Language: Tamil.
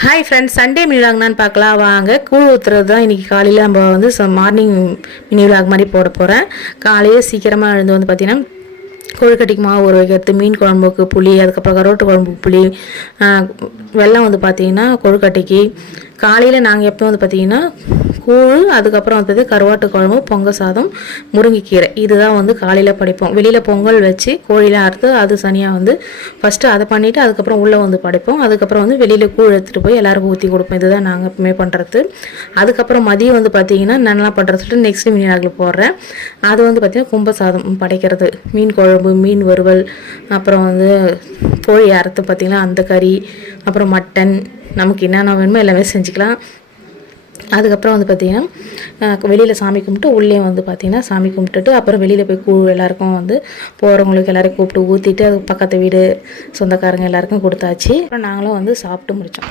ஹாய் ஃப்ரெண்ட்ஸ், சண்டே மினி விலாக்னான்னு பார்க்கலாம் வாங்க. கூழ் ஊற்றுறது தான் இன்றைக்கி காலையில் நம்ம வந்து மார்னிங் மினி விலாக் மாதிரி போட போகிறேன். காலையில் சீக்கிரமாக எழுந்து வந்து பார்த்திங்கன்னா கொழுக்கட்டைக்கு மாவு ஊற வைக்கிறது, மீன் குழம்புக்கு புளி, அதுக்கப்புறம் கருவாட்டு குழம்புக்கு புளி, வெல்லம் வந்து பார்த்திங்கன்னா கொழுக்கட்டைக்கு. காலையில் நாங்கள் எப்போ வந்து பார்த்திங்கன்னா கூழ், அதுக்கப்புறம் வந்து கருவாட்டு குழம்பு, பொங்கல் சாதம், முருங்கைக்கீரை இதுதான் வந்து காலையில் படைப்போம். வெளியில் பொங்கல் வச்சு கோழிலாம் அறுத்து அது தனியாக வந்து ஃபஸ்ட்டு அதை பண்ணிவிட்டு அதுக்கப்புறம் உள்ளே வந்து படைப்போம். அதுக்கப்புறம் வந்து வெளியில் கூழ் எடுத்துகிட்டு போய் எல்லாருக்கும் ஊற்றி கொடுப்போம். இதுதான் நாங்கள் எப்பவுமே பண்ணுறது. அதுக்கப்புறம் மதியம் வந்து பார்த்திங்கன்னா என்னென்னலாம் பண்ணுறது நெக்ஸ்ட் மீன் நாகில் போடுறேன். அது வந்து பார்த்திங்கன்னா கும்ப சாதம் படைக்கிறது, மீன் குழம்பு, மீன் வறுவல், அப்புறம் வந்து கோழி அறுத்து பார்த்திங்கன்னா அந்த கறி, அப்புறம் மட்டன், நமக்கு என்னென்ன வேணுமோ எல்லாமே செஞ்சுக்கலாம். அதுக்கப்புறம் வந்து பார்த்திங்கன்னா வெளியில் சாமி கும்பிட்டு உள்ளே வந்து பார்த்திங்கன்னா சாமி கும்பிட்டுட்டு அப்புறம் வெளியில் போய் கூழ் எல்லாேருக்கும் வந்து போகிறவங்களுக்கு எல்லோரும் கூப்பிட்டு ஊற்றிட்டு அது பக்கத்து வீடு சொந்தக்காரங்க எல்லாேருக்கும் கொடுத்தாச்சு. அப்புறம் நாங்களும் வந்து சாப்பிட்டு முடித்தோம்.